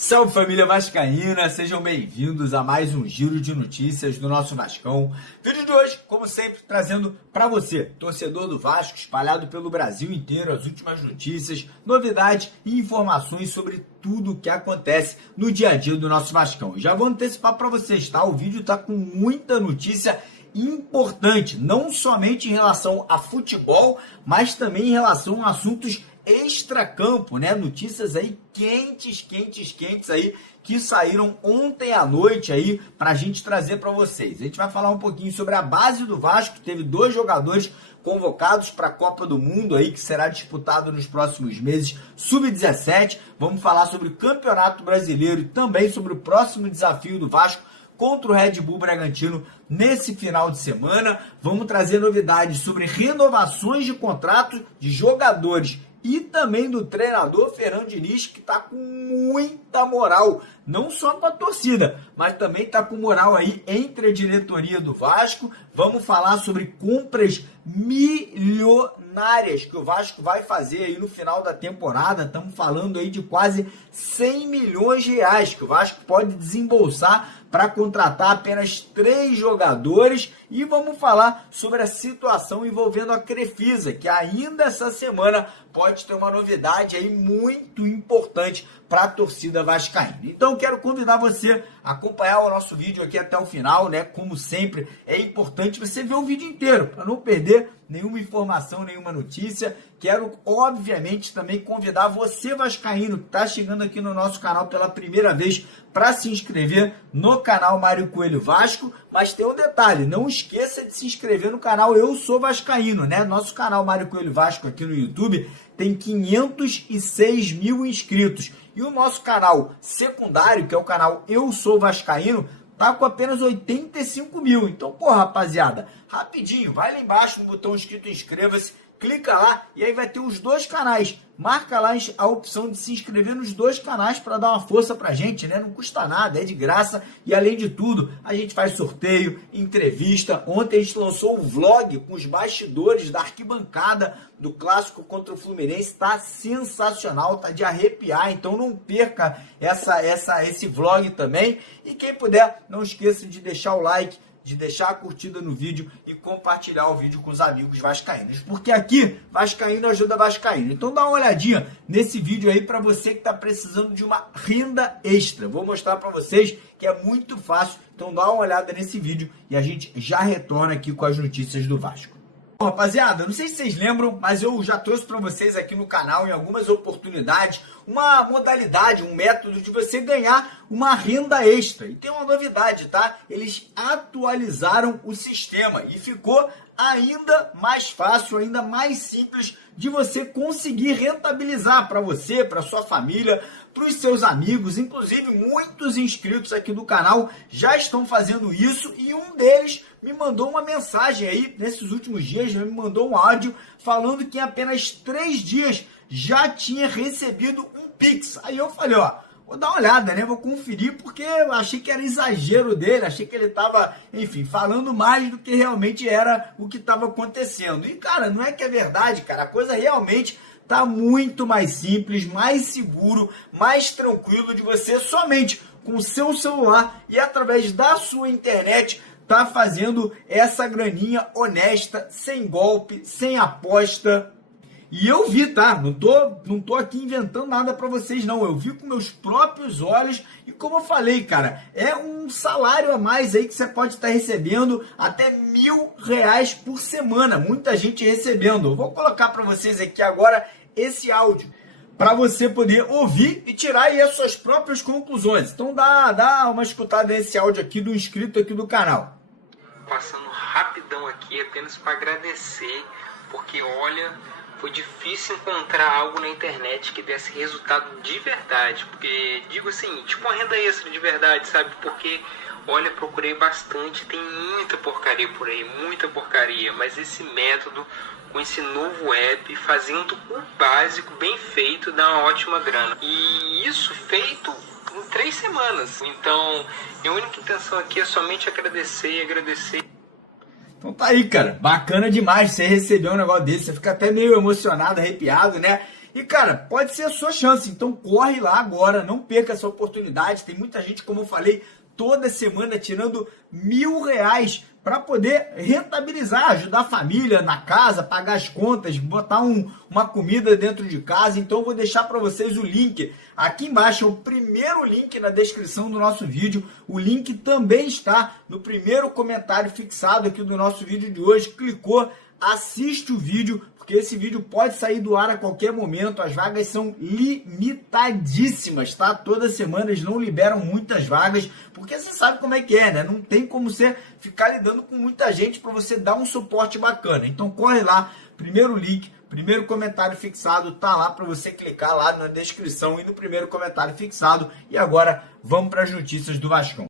Salve família vascaína, sejam bem-vindos a mais um giro de notícias do nosso Vascão. Vídeo de hoje, como sempre, trazendo para você, torcedor do Vasco, espalhado pelo Brasil inteiro, as últimas notícias, novidades e informações sobre tudo o que acontece no dia a dia do nosso Vascão. Já vou antecipar para vocês, tá? O vídeo tá com muita notícia importante, não somente em relação a futebol, mas também em relação a assuntos extracampo, né? Notícias aí quentes aí que saíram ontem à noite aí pra gente trazer para vocês. A gente vai falar um pouquinho sobre a base do Vasco, que teve 2 jogadores convocados para a Copa do Mundo aí, que será disputado nos próximos meses, Sub-17. Vamos falar sobre o Campeonato Brasileiro e também sobre o próximo desafio do Vasco contra o Red Bull Bragantino nesse final de semana. Vamos trazer novidades sobre renovações de contratos de jogadores e também do treinador Fernando Diniz, que está com muita moral, não só com a torcida, mas também está com moral aí entre a diretoria do Vasco. Vamos falar sobre compras milionárias que o Vasco vai fazer aí no final da temporada. Estamos falando aí de quase 100 milhões de reais que o Vasco pode desembolsar para contratar apenas 3 jogadores. E vamos falar sobre a situação envolvendo a Crefisa, que ainda essa semana pode ter uma novidade aí muito importante para a torcida vascaína. Então quero convidar você a acompanhar o nosso vídeo aqui até o final, né? Como sempre, é importante você ver o vídeo inteiro para não perder nenhuma informação, nenhuma notícia. Quero, obviamente, também convidar você vascaíno que está chegando aqui no nosso canal pela primeira vez para se inscrever no canal Mário Coelho Vasco. Mas tem um detalhe, não esqueça de se inscrever no canal Eu Sou Vascaíno, né? Nosso canal Mário Coelho Vasco aqui no YouTube tem 506 mil inscritos. E o nosso canal secundário, que é o canal Eu Sou Vascaíno, tá com apenas 85 mil. Então, pô, rapaziada, rapidinho, vai lá embaixo no botão escrito inscreva-se, clica lá e aí vai ter os 2 canais. Marca lá a opção de se inscrever nos 2 canais para dar uma força pra gente, né? Não custa nada, é de graça. E além de tudo, a gente faz sorteio, entrevista. Ontem a gente lançou um vlog com os bastidores da arquibancada do clássico contra o Fluminense. Tá sensacional, tá de arrepiar. Então não perca esse vlog também. E quem puder, não esqueça de deixar o like, de deixar a curtida no vídeo e compartilhar o vídeo com os amigos vascaínos, porque aqui vascaíno ajuda vascaíno. Então dá uma olhadinha nesse vídeo aí para você que está precisando de uma renda extra. Vou mostrar para vocês que é muito fácil, então dá uma olhada nesse vídeo e a gente já retorna aqui com as notícias do Vasco. Bom, rapaziada, não sei se vocês lembram, mas eu já trouxe para vocês aqui no canal em algumas oportunidades uma modalidade, um método de você ganhar uma renda extra. E tem uma novidade, tá? Eles atualizaram o sistema e ficou ainda mais fácil, ainda mais simples de você conseguir rentabilizar para você, para sua família, para os seus amigos. Inclusive, muitos inscritos aqui do canal já estão fazendo isso e um deles me mandou uma mensagem aí nesses últimos dias, me mandou um áudio falando que em apenas 3 dias já tinha recebido um Pix. Aí eu falei, ó, vou dar uma olhada, né? Vou conferir, porque eu achei que era exagero dele, achei que ele estava, enfim, falando mais do que realmente era o que estava acontecendo. E, cara, não é que é verdade, cara, a coisa realmente tá muito mais simples, mais seguro, mais tranquilo de você somente com o seu celular e através da sua internet tá fazendo essa graninha honesta, sem golpe, sem aposta. E eu vi, tá? Não tô aqui inventando nada para vocês, não. Eu vi com meus próprios olhos e como eu falei, cara, é um salário a mais aí que você pode estar recebendo até R$1.000 por semana. Muita gente recebendo. Eu vou colocar para vocês aqui agora esse áudio para você poder ouvir e tirar aí as suas próprias conclusões. Então dá uma escutada nesse áudio aqui do inscrito aqui do canal. Passando rapidão aqui apenas para agradecer, porque olha, foi difícil encontrar algo na internet que desse resultado de verdade, porque digo assim, tipo uma renda extra de verdade, sabe? Porque olha, procurei bastante, tem muita porcaria por aí, muita porcaria, mas esse método com esse novo app, fazendo o básico bem feito, dá uma ótima grana. E isso feito em 3 semanas. Então, minha única intenção aqui é somente agradecer e agradecer. Então tá aí, cara. Bacana demais você receber um negócio desse. Você fica até meio emocionado, arrepiado, né? E, cara, pode ser a sua chance, então corre lá agora, não perca essa oportunidade. Tem muita gente, como eu falei, toda semana tirando R$1.000 para poder rentabilizar, ajudar a família na casa, pagar as contas, botar uma comida dentro de casa. Então eu vou deixar para vocês o link aqui embaixo, é o primeiro link na descrição do nosso vídeo. O link também está no primeiro comentário fixado aqui do nosso vídeo de hoje. Clicou, assiste o vídeo, porque esse vídeo pode sair do ar a qualquer momento. As vagas são limitadíssimas, tá? Toda semana eles não liberam muitas vagas, porque você sabe como é que é, né? Não tem como você ficar lidando com muita gente para você dar um suporte bacana. Então corre lá, primeiro link, primeiro comentário fixado, tá lá para você clicar lá na descrição e no primeiro comentário fixado. E agora vamos para as notícias do Vascão.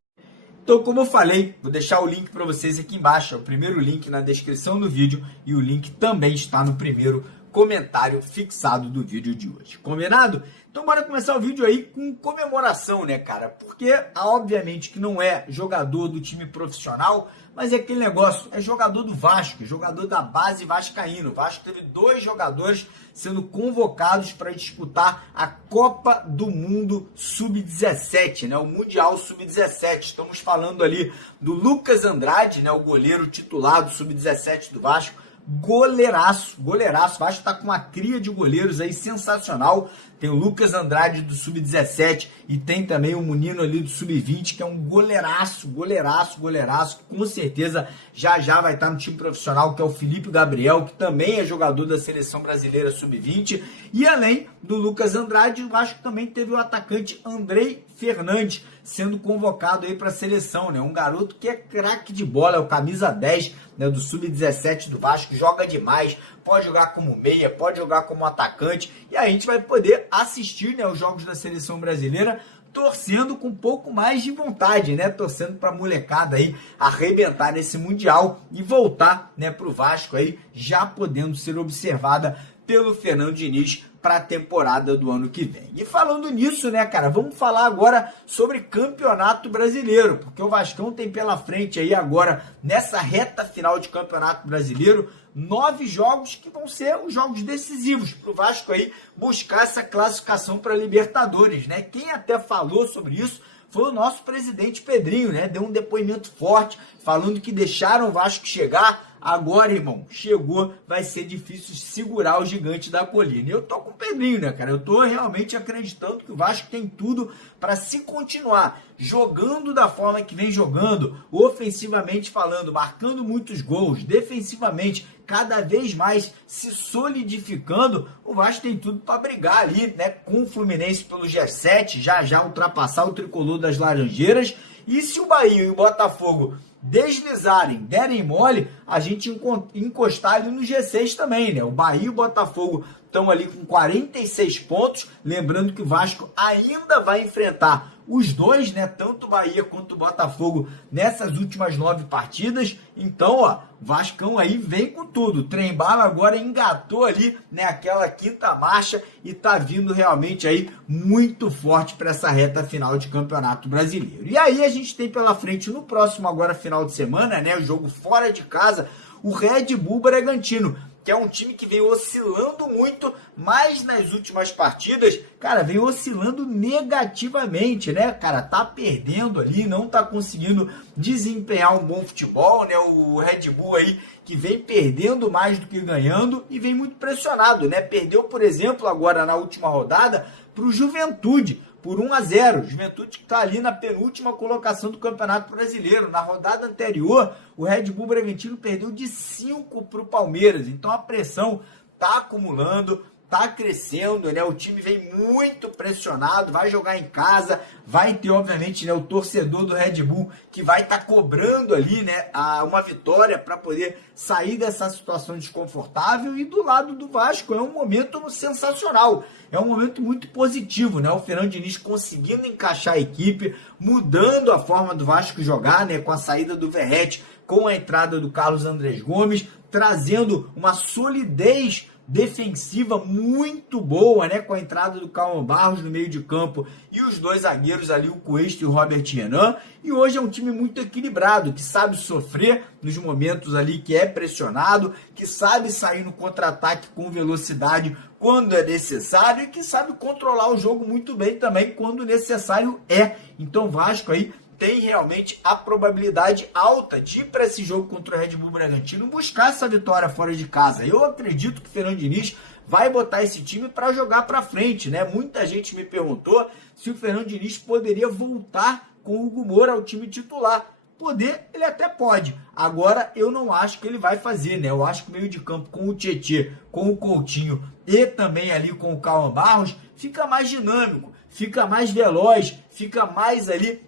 Então, como eu falei, vou deixar o link para vocês aqui embaixo, é o primeiro link na descrição do vídeo e o link também está no primeiro comentário fixado do vídeo de hoje. Combinado? Então, bora começar o vídeo aí com comemoração, né, cara? Porque, obviamente, que não é jogador do time profissional, mas é aquele negócio, é jogador do Vasco, jogador da base vascaíno. O Vasco teve 2 jogadores sendo convocados para disputar a Copa do Mundo Sub-17, né? O Mundial Sub-17. Estamos falando ali do Lucas Andrade, né? O goleiro titular do Sub-17 do Vasco. Goleiraço. O Vasco tá com uma cria de goleiros aí sensacional. Tem o Lucas Andrade do Sub-17 e tem também o menino ali do Sub-20, que é um goleiraço, que com certeza já vai estar no time profissional, que é o Felipe Gabriel, que também é jogador da Seleção Brasileira Sub-20. E além do Lucas Andrade, o Vasco também teve o atacante Andrei Fernandes sendo convocado aí para a seleção, né? Um garoto que é craque de bola, é o camisa 10, né, do Sub-17 do Vasco, joga demais, pode jogar como meia, pode jogar como atacante, e aí a gente vai poder assistir, né, os jogos da Seleção Brasileira torcendo com um pouco mais de vontade, né? Torcendo para a molecada aí arrebentar nesse Mundial e voltar, né, para o Vasco aí, já podendo ser observada pelo Fernando Diniz para a temporada do ano que vem. E falando nisso, né, cara, vamos falar agora sobre Campeonato Brasileiro, porque o Vascão tem pela frente aí agora, nessa reta final de Campeonato Brasileiro, 9 jogos que vão ser os jogos decisivos para o Vasco aí buscar essa classificação para Libertadores, né? Quem até falou sobre isso foi o nosso presidente Pedrinho, né? Deu um depoimento forte, falando que deixaram o Vasco chegar. Agora, irmão, chegou, vai ser difícil segurar o gigante da colina. E eu tô com o Pedrinho, né, cara? Eu tô realmente acreditando que o Vasco tem tudo para se continuar jogando da forma que vem jogando, ofensivamente falando, marcando muitos gols, defensivamente cada vez mais se solidificando. O Vasco tem tudo para brigar ali, né, com o Fluminense pelo G7, já ultrapassar o tricolor das Laranjeiras. E se o Bahia e o Botafogo deslizarem, derem mole, a gente encostar ali no G6 também, né? O Bahia e o Botafogo estão ali com 46 pontos, lembrando que o Vasco ainda vai enfrentar os dois, né? Tanto o Bahia quanto o Botafogo nessas últimas 9 partidas. Então, ó, o Vascão aí vem com tudo. O trem-bala agora engatou ali, né, aquela quinta marcha e tá vindo realmente aí muito forte para essa reta final de Campeonato Brasileiro. E aí a gente tem pela frente no próximo agora final de semana, né, o jogo fora de casa, o Red Bull Bragantino, que é um time que vem oscilando muito, mas nas últimas partidas, cara, vem oscilando negativamente, né, cara? Tá perdendo ali, não tá conseguindo desempenhar um bom futebol, né? O Red Bull aí que vem perdendo mais do que ganhando e vem muito pressionado, né? Perdeu, por exemplo, agora na última rodada pro Juventude, por 1-0. Juventude que está ali na penúltima colocação do Campeonato Brasileiro. Na rodada anterior, o Red Bull Bragantino perdeu de 5 para o Palmeiras. Então a pressão está acumulando, está crescendo, né? O time vem muito pressionado, vai jogar em casa, vai ter, obviamente, né, o torcedor do Red Bull que vai estar cobrando ali, né, uma vitória para poder sair dessa situação desconfortável. E do lado do Vasco é um momento sensacional, é um momento muito positivo, né? O Fernando Diniz conseguindo encaixar a equipe, mudando a forma do Vasco jogar, né, com a saída do Verratti, com a entrada do Carlos Andrés Gomes, trazendo uma solidez defensiva muito boa, né? Com a entrada do Cauã Barros no meio de campo e os dois zagueiros ali, o Cuesta e o Robert Renan. E hoje é um time muito equilibrado, que sabe sofrer nos momentos ali que é pressionado, que sabe sair no contra-ataque com velocidade quando é necessário e que sabe controlar o jogo muito bem também quando necessário é. Então o Vasco aí tem realmente a probabilidade alta de ir para esse jogo contra o Red Bull Bragantino buscar essa vitória fora de casa. Eu acredito que o Fernando Diniz vai botar esse time para jogar para frente, né? Muita gente me perguntou se o Fernando Diniz poderia voltar com o Hugo Moura ao time titular. Poder, ele até pode. Agora, eu não acho que ele vai fazer, né? Eu acho que o meio de campo com o Tietê, com o Coutinho e também ali com o Cauã Barros fica mais dinâmico, fica mais veloz, fica mais ali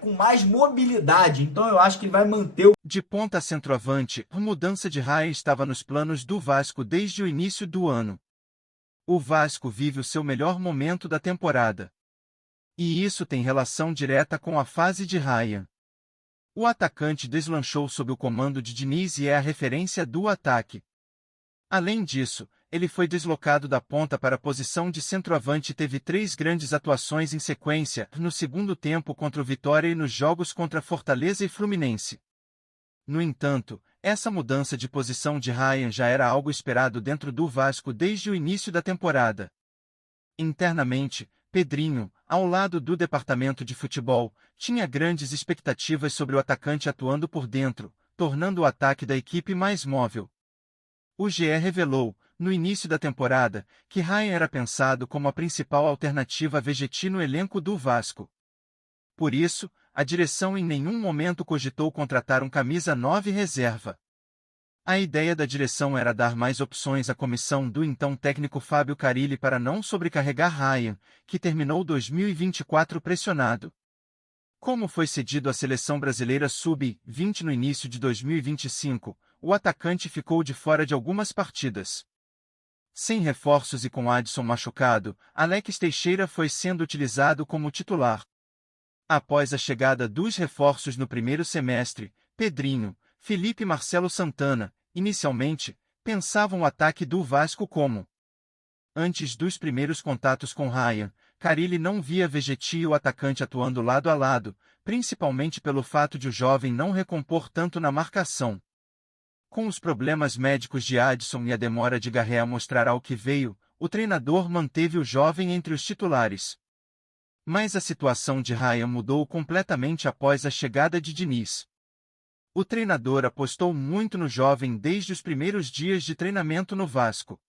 com mais mobilidade. Então eu acho que ele vai manter o... De ponta a centroavante, a mudança de Raia estava nos planos do Vasco desde o início do ano. O Vasco vive o seu melhor momento da temporada. E isso tem relação direta com a fase de Raia. O atacante deslanchou sob o comando de Diniz e é a referência do ataque. Além disso, ele foi deslocado da ponta para a posição de centroavante e teve 3 grandes atuações em sequência, no segundo tempo contra o Vitória e nos jogos contra Fortaleza e Fluminense. No entanto, essa mudança de posição de Ryan já era algo esperado dentro do Vasco desde o início da temporada. Internamente, Pedrinho, ao lado do departamento de futebol, tinha grandes expectativas sobre o atacante atuando por dentro, tornando o ataque da equipe mais móvel. O GE revelou, no início da temporada, que Ryan era pensado como a principal alternativa a Vegetti no elenco do Vasco. Por isso, a direção em nenhum momento cogitou contratar um camisa 9 reserva. A ideia da direção era dar mais opções à comissão do então técnico Fábio Carille para não sobrecarregar Ryan, que terminou 2024 pressionado. Como foi cedido à seleção brasileira sub-20 no início de 2025, o atacante ficou de fora de algumas partidas. Sem reforços e com Adson machucado, Alex Teixeira foi sendo utilizado como titular. Após a chegada dos reforços no primeiro semestre, Pedrinho, Felipe e Marcelo Santana, inicialmente, pensavam o ataque do Vasco como. Antes dos primeiros contatos com Ryan, Carille não via Vegetti e o atacante atuando lado a lado, principalmente pelo fato de o jovem não recompor tanto na marcação. Com os problemas médicos de Adson e a demora de Garré a mostrar ao que veio, o treinador manteve o jovem entre os titulares. Mas a situação de Ryan mudou completamente após a chegada de Diniz. O treinador apostou muito no jovem desde os primeiros dias de treinamento no Vasco.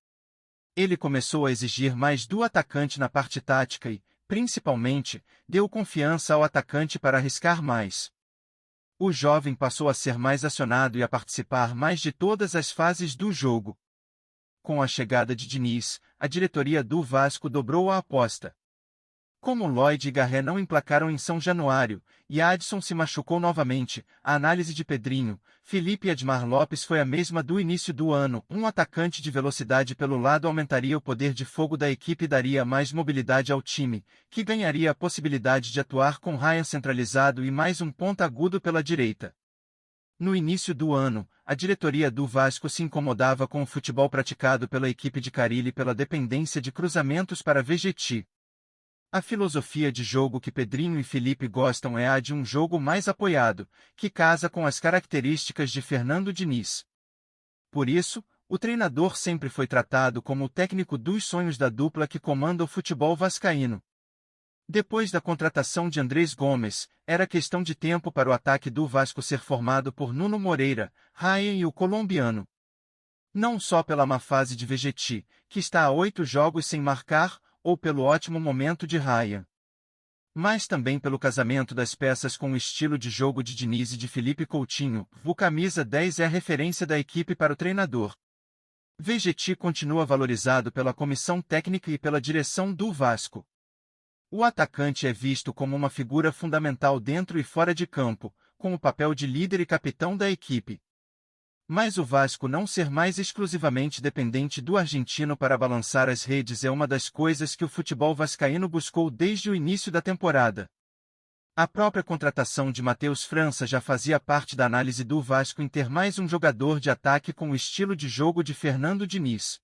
Ele começou a exigir mais do atacante na parte tática e, principalmente, deu confiança ao atacante para arriscar mais. O jovem passou a ser mais acionado e a participar mais de todas as fases do jogo. Com a chegada de Diniz, a diretoria do Vasco dobrou a aposta. Como Lloyd e Garré não emplacaram em São Januário, e Adson se machucou novamente, a análise de Pedrinho, Felipe e Edmar Lopes foi a mesma do início do ano. Um atacante de velocidade pelo lado aumentaria o poder de fogo da equipe e daria mais mobilidade ao time, que ganharia a possibilidade de atuar com Ryan centralizado e mais um ponta agudo pela direita. No início do ano, a diretoria do Vasco se incomodava com o futebol praticado pela equipe de Carille pela dependência de cruzamentos para Vegetti. A filosofia de jogo que Pedrinho e Felipe gostam é a de um jogo mais apoiado, que casa com as características de Fernando Diniz. Por isso, o treinador sempre foi tratado como o técnico dos sonhos da dupla que comanda o futebol vascaíno. Depois da contratação de Andrés Gomes, era questão de tempo para o ataque do Vasco ser formado por Nuno Moreira, Ryan e o colombiano. Não só pela má fase de Vegetti, que está a 8 jogos sem marcar, ou pelo ótimo momento de Ryan, mas também pelo casamento das peças com o estilo de jogo de Diniz e de Felipe Coutinho. O camisa 10 é a referência da equipe para o treinador. Vegetti continua valorizado pela comissão técnica e pela direção do Vasco. O atacante é visto como uma figura fundamental dentro e fora de campo, com o papel de líder e capitão da equipe. Mas o Vasco não ser mais exclusivamente dependente do argentino para balançar as redes é uma das coisas que o futebol vascaíno buscou desde o início da temporada. A própria contratação de Matheus França já fazia parte da análise do Vasco em ter mais um jogador de ataque com o estilo de jogo de Fernando Diniz.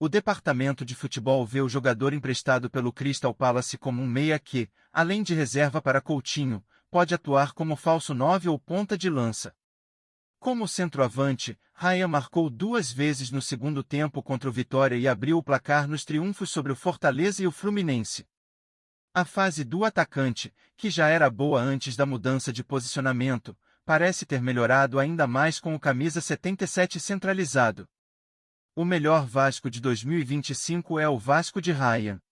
O departamento de futebol vê o jogador emprestado pelo Crystal Palace como um meia que, além de reserva para Coutinho, pode atuar como falso 9 ou ponta de lança. Como centroavante, Raya marcou 2 vezes no segundo tempo contra o Vitória e abriu o placar nos triunfos sobre o Fortaleza e o Fluminense. A fase do atacante, que já era boa antes da mudança de posicionamento, parece ter melhorado ainda mais com o camisa 77 centralizado. O melhor Vasco de 2025 é o Vasco de Raya.